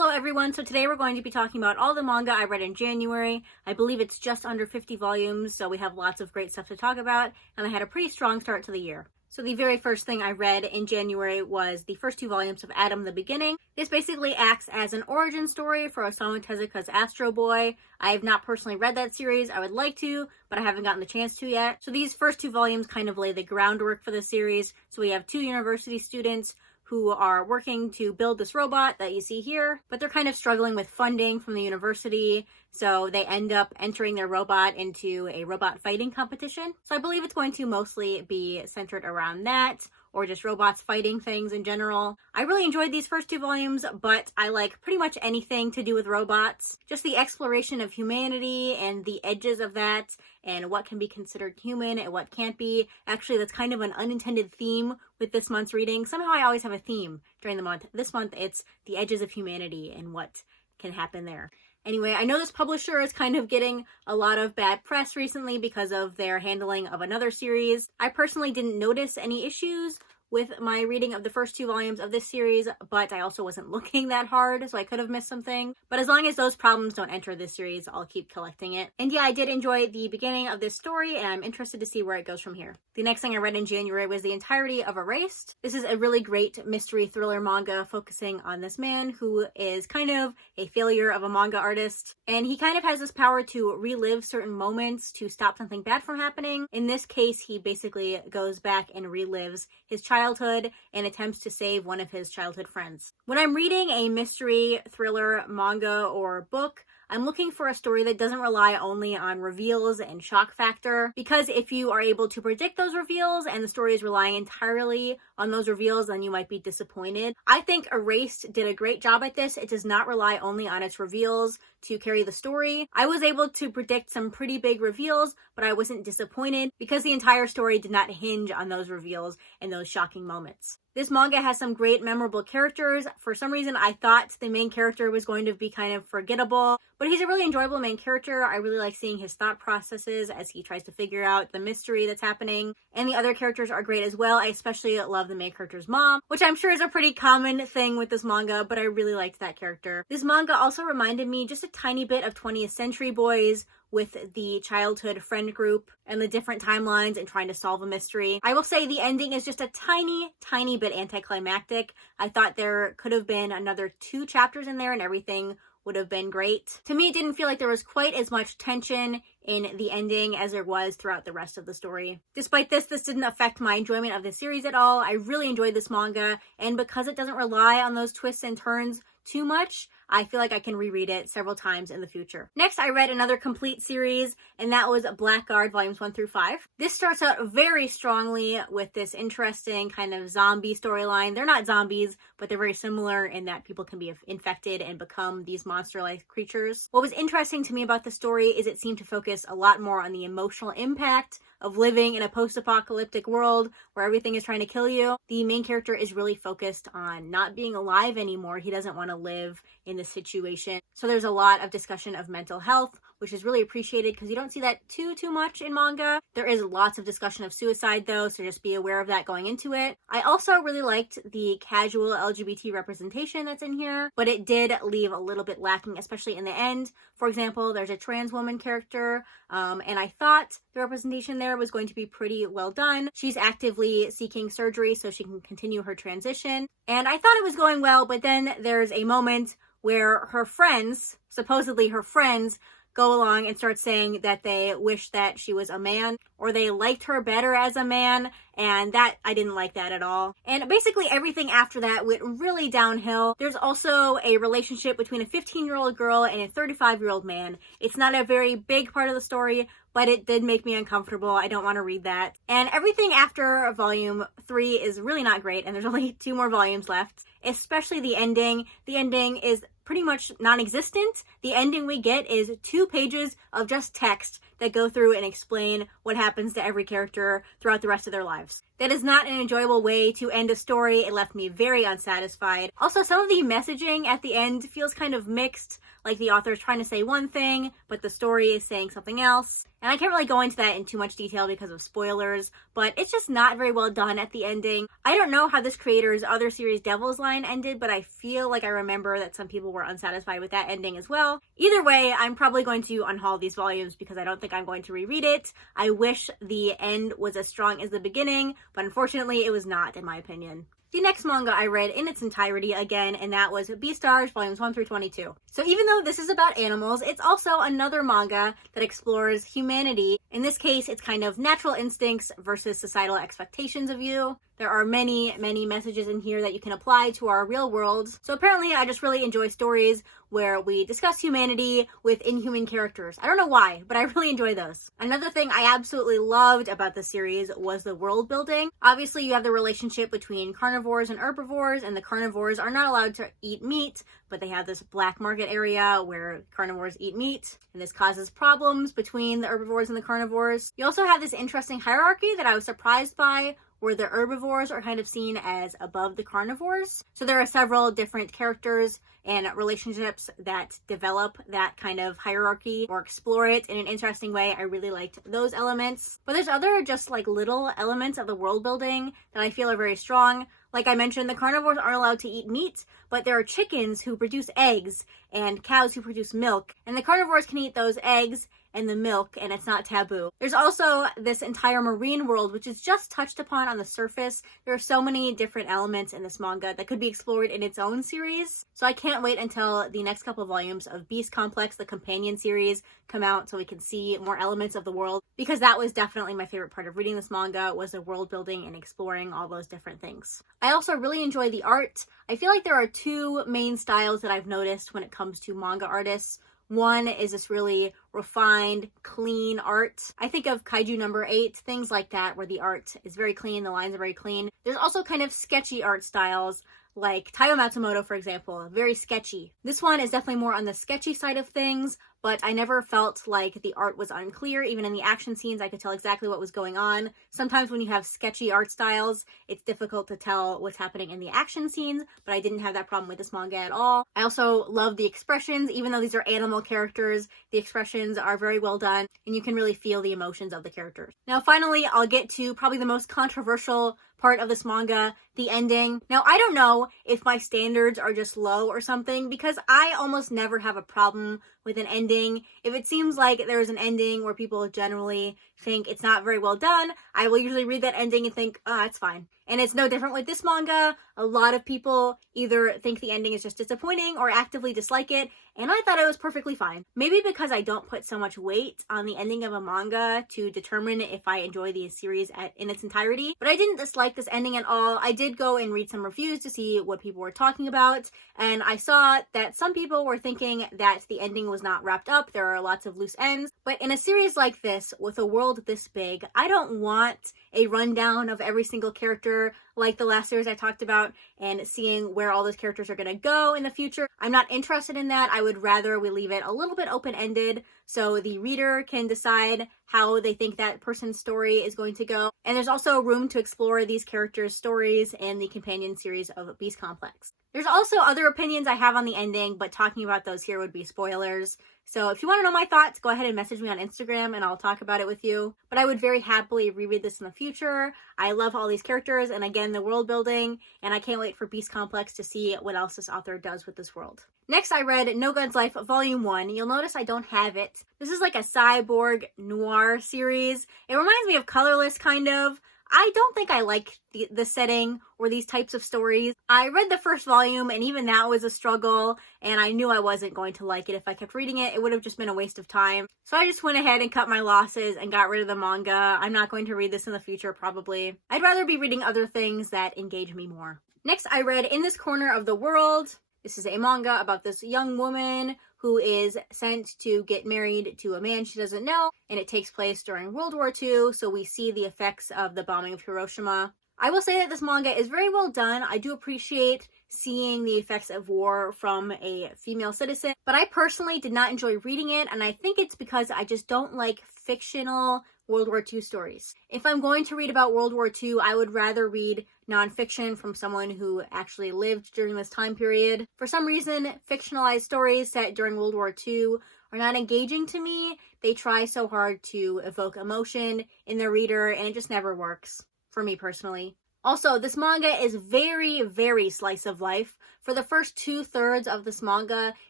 Hello everyone, so today we're going to be talking about all the manga I read in January. I believe it's just under 50 volumes, so we have lots of great stuff to talk about, and I had a pretty strong start to the year. So the very first thing I read in January was the first 2 volumes of Adam the Beginning. This basically acts as an origin story for Osamu Tezuka's Astro Boy. I have not personally read that series. I would like to, but I haven't gotten the chance to yet. So these first 2 volumes kind of lay the groundwork for the series. So we have 2 university students who are working to build this robot that you see here, but they're kind of struggling with funding from the university, so they end up entering their robot into a robot fighting competition. So I believe it's going to mostly be centered around that, or just robots fighting things in general. I really enjoyed these first 2 volumes, but I like pretty much anything to do with robots. Just the exploration of humanity and the edges of that, and what can be considered human and what can't be. Actually, that's kind of an unintended theme with this month's reading. Somehow I always have a theme during the month. This month it's the edges of humanity and what can happen there. Anyway, I know this publisher is kind of getting a lot of bad press recently because of their handling of another series. I personally didn't notice any issues with my reading of the first 2 volumes of this series, but I also wasn't looking that hard, so I could have missed something. But as long as those problems don't enter this series, I'll keep collecting it. And yeah, I did enjoy the beginning of this story, and I'm interested to see where it goes from here. The next thing I read in January was the entirety of Erased. This is a really great mystery thriller manga focusing on this man who is kind of a failure of a manga artist, and he kind of has this power to relive certain moments to stop something bad from happening. In this case, he basically goes back and relives his childhood and attempts to save one of his childhood friends. When I'm reading a mystery thriller manga or book, I'm looking for a story that doesn't rely only on reveals and shock factor, because if you are able to predict those reveals and the story is relying entirely on those reveals, then you might be disappointed. I think Erased did a great job at this. It does not rely only on its reveals to carry the story. I was able to predict some pretty big reveals, but I wasn't disappointed because the entire story did not hinge on those reveals and those shocking moments. This manga has some great memorable characters. For some reason, I thought the main character was going to be kind of forgettable, but he's a really enjoyable main character. I really like seeing his thought processes as he tries to figure out the mystery that's happening. And the other characters are great as well. I especially love the main character's mom, which I'm sure is a pretty common thing with this manga, but I really liked that character. This manga also reminded me just a tiny bit of 20th Century Boys, with the childhood friend group and the different timelines and trying to solve a mystery. I will say the ending is just a tiny bit anticlimactic. I thought there could have been another 2 chapters in there and everything would have been great. To me, it didn't feel like there was quite as much tension in the ending as there was throughout the rest of the story. Despite this didn't affect my enjoyment of the series at all. I really enjoyed this manga, and because it doesn't rely on those twists and turns too much, I feel like I can reread it several times in the future. Next, I read another complete series, and that was Blackguard Volumes 1 through 5. This starts out very strongly with this interesting kind of zombie storyline. They're not zombies, but they're very similar in that people can be infected and become these monster-like creatures. What was interesting to me about the story is it seemed to focus a lot more on the emotional impact of living in a post-apocalyptic world where everything is trying to kill you. The main character is really focused on not being alive anymore. He doesn't want to live in this situation. So there's a lot of discussion of mental health, which is really appreciated because you don't see that too much in manga. There is lots of discussion of suicide though, so just be aware of that going into it. I also really liked the casual LGBT representation that's in here, but it did leave a little bit lacking, especially in the end. For example, there's a trans woman character, and I thought the representation there was going to be pretty well done. She's actively seeking surgery so she can continue her transition, and I thought it was going well, but then there's a moment where her friends, supposedly her friends, go along and start saying that they wish that she was a man, or they liked her better as a man, and that I didn't like that at all. And basically everything after that went really downhill. There's also a relationship between a 15-year-old girl and a 35-year-old man. It's not a very big part of the story, but it did make me uncomfortable. I don't want to read that. And everything after volume 3 is really not great, and there's only 2 more volumes left. Especially the ending. The ending is pretty much non-existent. The ending we get is 2 pages of just text that go through and explain what happens to every character throughout the rest of their lives. That is not an enjoyable way to end a story. It left me very unsatisfied. Also, some of the messaging at the end feels kind of mixed, like the author is trying to say one thing, but the story is saying something else. And I can't really go into that in too much detail because of spoilers, but it's just not very well done at the ending. I don't know how this creator's other series Devil's Line ended, but I feel like I remember that some people were unsatisfied with that ending as well. Either way, I'm probably going to unhaul these volumes because I don't think I'm going to reread it. I wish the end was as strong as the beginning, but unfortunately it was not, in my opinion. The next manga I read in its entirety again, and that was Beastars volumes 1 through 22. So even though this is about animals, it's also another manga that explores humanity. In this case, it's kind of natural instincts versus societal expectations of you. There are many messages in here that you can apply to our real world. So apparently I just really enjoy stories where we discuss humanity with inhuman characters. I don't know why, but I really enjoy those. Another thing I absolutely loved about the series was the world building. Obviously, you have the relationship between carnivores and herbivores, and the carnivores are not allowed to eat meat, but they have this black market area where carnivores eat meat, and this causes problems between the herbivores and the carnivores. You also have this interesting hierarchy that I was surprised by, where the herbivores are kind of seen as above the carnivores. So there are several different characters and relationships that develop that kind of hierarchy or explore it in an interesting way. I really liked those elements. But there's other just like little elements of the world building that I feel are very strong. Like I mentioned, the carnivores aren't allowed to eat meat, but there are chickens who produce eggs and cows who produce milk, and the carnivores can eat those eggs and the milk, and it's not taboo. There's also this entire marine world, which is just touched upon on the surface. There are so many different elements in this manga that could be explored in its own series. So I can't wait until the next couple of volumes of Beast Complex, the companion series, come out so we can see more elements of the world, because that was definitely my favorite part of reading this manga, was the world building and exploring all those different things. I also really enjoy the art. I feel like there are two main styles that I've noticed when it comes to manga artists. One is this really refined, clean art. I think of Kaiju number 8, things like that, where the art is very clean, the lines are very clean. There's also kind of sketchy art styles, like Taiyo Matsumoto, for example, very sketchy. This one is definitely more on the sketchy side of things, but I never felt like the art was unclear. Even in the action scenes, I could tell exactly what was going on. Sometimes when you have sketchy art styles, it's difficult to tell what's happening in the action scenes, but I didn't have that problem with this manga at all. I also love the expressions. Even though these are animal characters, the expressions are very well done, and you can really feel the emotions of the characters. Now, finally, I'll get to probably the most controversial part of this manga, the ending. Now, I don't know if my standards are just low or something, because I almost never have a problem with an ending. If it seems like there's an ending where people generally think it's not very well done, I will usually read that ending and think, oh, that's fine. And it's no different with this manga. A lot of people either think the ending is just disappointing or actively dislike it, and I thought it was perfectly fine. Maybe because I don't put so much weight on the ending of a manga to determine if I enjoy the series in its entirety, but I didn't dislike this ending at all. I did go and read some reviews to see what people were talking about, and I saw that some people were thinking that the ending was not wrapped up. There are lots of loose ends, but in a series like this, with a world this big, I don't want a rundown of every single character like the last series I talked about and seeing where all those characters are going to go in the future. I'm not interested in that. I would rather we leave it a little bit open-ended so the reader can decide how they think that person's story is going to go. And there's also room to explore these characters' stories in the companion series of Beast Complex. There's also other opinions I have on the ending, but talking about those here would be spoilers. So if you want to know my thoughts, go ahead and message me on Instagram and I'll talk about it with you. But I would very happily reread this in the future. I love all these characters and again, the world building, and I can't wait for Beast Complex to see what else this author does with this world. Next, I read No Gun's Life Volume 1. You'll notice I don't have it. This is like a cyborg noir series. It reminds me of Colorless, kind of. I don't think I like the setting or these types of stories. I read the first volume and even that was a struggle, and I knew I wasn't going to like it. If I kept reading it, it would have just been a waste of time. So I just went ahead and cut my losses and got rid of the manga. I'm not going to read this in the future, probably. I'd rather be reading other things that engage me more. Next, I read In This Corner of the World. This is a manga about this young woman who is sent to get married to a man she doesn't know, and it takes place during World War II, so we see the effects of the bombing of Hiroshima. I will say that this manga is very well done. I do appreciate seeing the effects of war from a female citizen, but I personally did not enjoy reading it, and I think it's because I just don't like fictional World War II stories. If I'm going to read about World War II, I would rather read nonfiction from someone who actually lived during this time period. For some reason, fictionalized stories set during World War II are not engaging to me. They try so hard to evoke emotion in the reader, and it just never works for me personally. Also, this manga is very, very slice of life. For the first 2/3 of this manga,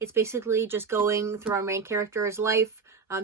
it's basically just going through our main character's life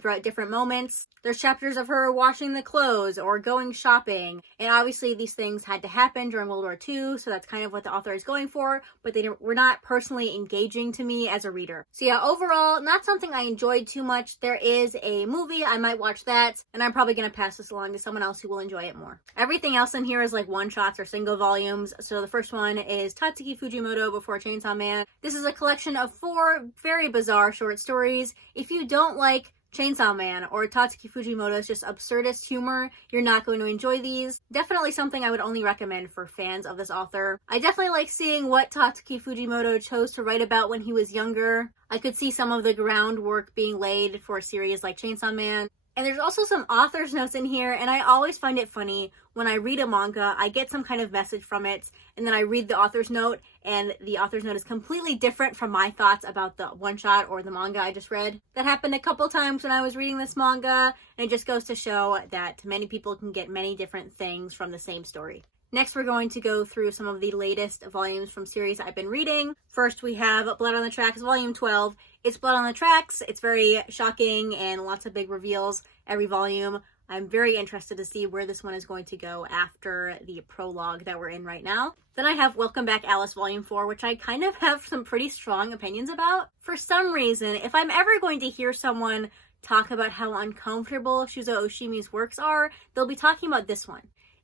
throughout different moments. There's chapters of her washing the clothes or going shopping, and obviously these things had to happen during World War II, so that's kind of what the author is going for, but they were not personally engaging to me as a reader. So yeah, overall, not something I enjoyed too much. There is a movie, I might watch that, and I'm probably going to pass this along to someone else who will enjoy it more. Everything else in here is like one-shots or single volumes. So the first one is Tatsuki Fujimoto Before Chainsaw Man. This is a collection of 4 very bizarre short stories. If you don't like Chainsaw Man or Tatsuki Fujimoto's just absurdist humor, you're not going to enjoy these. Definitely something I would only recommend for fans of this author. I definitely like seeing what Tatsuki Fujimoto chose to write about when he was younger. I could see some of the groundwork being laid for a series like Chainsaw Man. And there's also some author's notes in here, and I always find it funny when I read a manga, I get some kind of message from it, and then I read the author's note, and the author's note is completely different from my thoughts about the one-shot or the manga I just read. That happened a couple times when I was reading this manga, and it just goes to show that many people can get many different things from the same story. Next, we're going to go through some of the latest volumes from series I've been reading. First, we have Blood on the Tracks, Volume 12. It's Blood on the Tracks. It's very shocking and lots of big reveals every volume. I'm very interested to see where this one is going to go after the prologue that we're in right now. Then I have Welcome Back Alice Volume 4, which I kind of have some pretty strong opinions about. For some reason, if I'm ever going to hear someone talk about how uncomfortable Shuzo Oshimi's works are, they'll be talking about this one.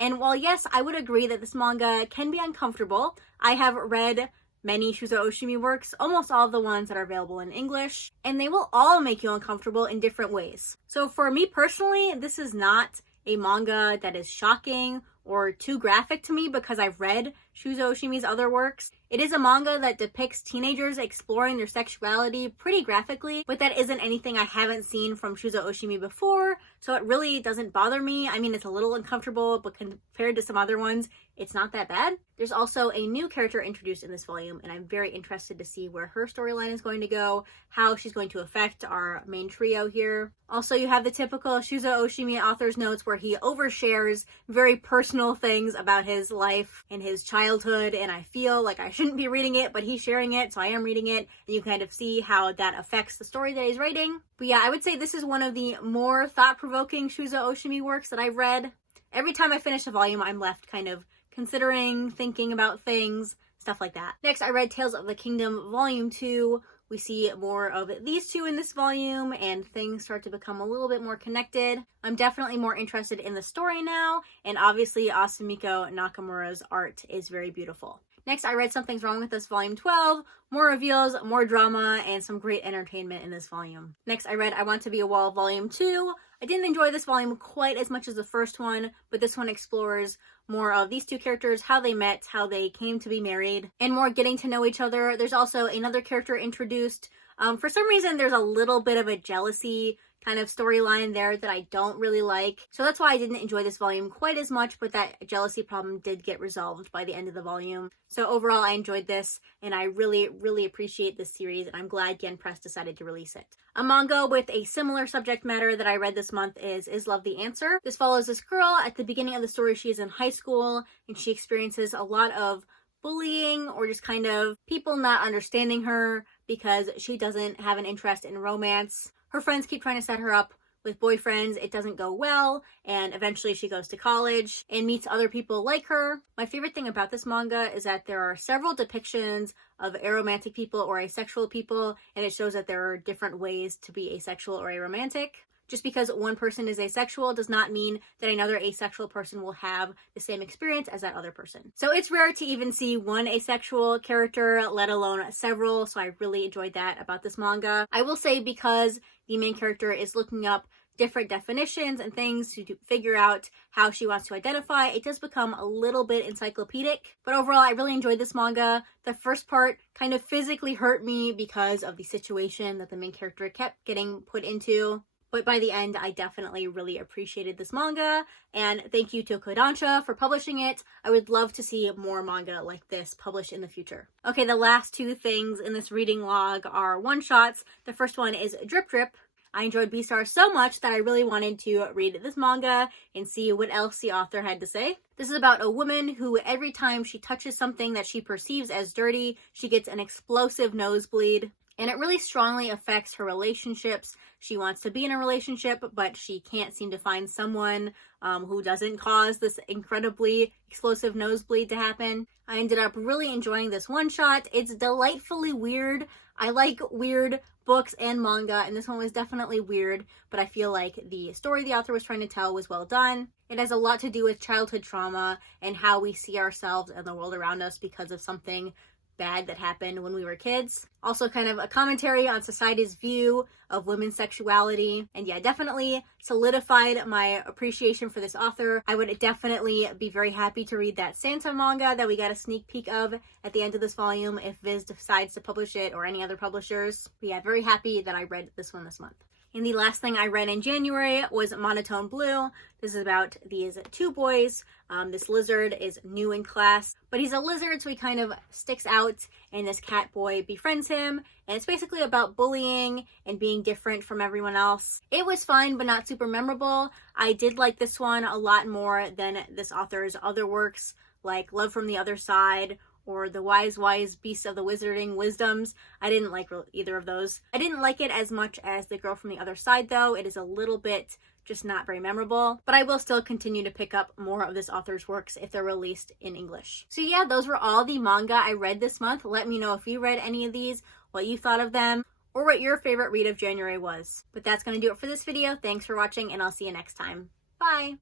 And while yes, I would agree that this manga can be uncomfortable, I have read many Shuzo Oshimi works, almost all of the ones that are available in English, and they will all make you uncomfortable in different ways. So for me personally, this is not a manga that is shocking or too graphic to me because I've read Shuzo Oshimi's other works. It is a manga that depicts teenagers exploring their sexuality pretty graphically, but that isn't anything I haven't seen from Shuzo Oshimi before, so it really doesn't bother me. I mean, it's a little uncomfortable, but compared to some other ones, it's not that bad. There's also a new character introduced in this volume, and I'm very interested to see where her storyline is going to go, how she's going to affect our main trio here. Also, you have the typical Shuzo Oshimi author's notes where he overshares very personal things about his life and his childhood, and I feel like I shouldn't be reading it, but he's sharing it, so I am reading it, and you kind of see how that affects the story that he's writing. But yeah, I would say this is one of the more thought-provoking Shuzo Oshimi works that I've read. Every time I finish a volume, I'm left kind of considering, thinking about things, stuff like that. Next, I read Tales of the Kingdom Volume 2. We see more of these two in this volume, and things start to become a little bit more connected. I'm definitely more interested in the story now, and obviously Asumiko Nakamura's art is very beautiful. Next, I read Something's Wrong with Us Volume 12. More reveals, more drama, and some great entertainment in this volume. Next, I read I Want to Be a Wall Volume 2. I didn't enjoy this volume quite as much as the first one, but this one explores more of these two characters, how they met, how they came to be married, and more getting to know each other. There's also another character introduced. For some reason, there's a little bit of a jealousy kind of storyline there that I don't really like. So that's why I didn't enjoy this volume quite as much, but that jealousy problem did get resolved by the end of the volume. So overall, I enjoyed this, and I really, really appreciate this series, and I'm glad Gen Press decided to release it. A manga with a similar subject matter that I read this month is Love the Answer? This follows this girl. At the beginning of the story, she is in high school, and she experiences a lot of bullying or just kind of people not understanding her because she doesn't have an interest in romance. Her friends keep trying to set her up with boyfriends. It doesn't go well, and eventually she goes to college and meets other people like her. My favorite thing about this manga is that there are several depictions of aromantic people or asexual people, and it shows that there are different ways to be asexual or aromantic. Just because one person is asexual does not mean that another asexual person will have the same experience as that other person. So it's rare to even see one asexual character, let alone several, so I really enjoyed that about this manga. I will say because the main character is looking up different definitions and things to figure out how she wants to identify, it does become a little bit encyclopedic. But overall, I really enjoyed this manga. The first part kind of physically hurt me because of the situation that the main character kept getting put into. but by the end, I definitely really appreciated this manga, and thank you to Kodansha for publishing it. I would love to see more manga like this published in the future. Okay, the last two things in this reading log are one-shots. The first one is Drip Drip. I enjoyed Beastar so much that I really wanted to read this manga and see what else the author had to say. This is about a woman who every time she touches something that she perceives as dirty, she gets an explosive nosebleed. And it really strongly affects her relationships. She wants to be in a relationship, but she can't seem to find someone who doesn't cause this incredibly explosive nosebleed to happen. I ended up really enjoying this one-shot. It's delightfully weird. I like weird books and manga, and this one was definitely weird, but I feel like the story the author was trying to tell was well done. It has a lot to do with childhood trauma and how we see ourselves and the world around us because of something bad that happened when we were kids. Also kind of a commentary on society's view of women's sexuality. And yeah, definitely solidified my appreciation for this author. I would definitely be very happy to read that Santa manga that we got a sneak peek of at the end of this volume if Viz decides to publish it or any other publishers. But yeah, very happy that I read this one this month. And the last thing I read in January was Monotone Blue. This is about these two boys. This lizard is new in class, but he's a lizard, so he kind of sticks out, and this cat boy befriends him. And it's basically about bullying and being different from everyone else. It was fun, but not super memorable. I did like this one a lot more than this author's other works, like Love from the Other Side, or The Wise Beasts of the Wizarding Wisdoms. I didn't like either of those. I didn't like it as much as The Girl from the Other Side, though. It is a little bit just not very memorable, but I will still continue to pick up more of this author's works if they're released in English. So yeah, those were all the manga I read this month. Let me know if you read any of these, what you thought of them, or what your favorite read of January was. But that's going to do it for this video. Thanks for watching, and I'll see you next time. Bye!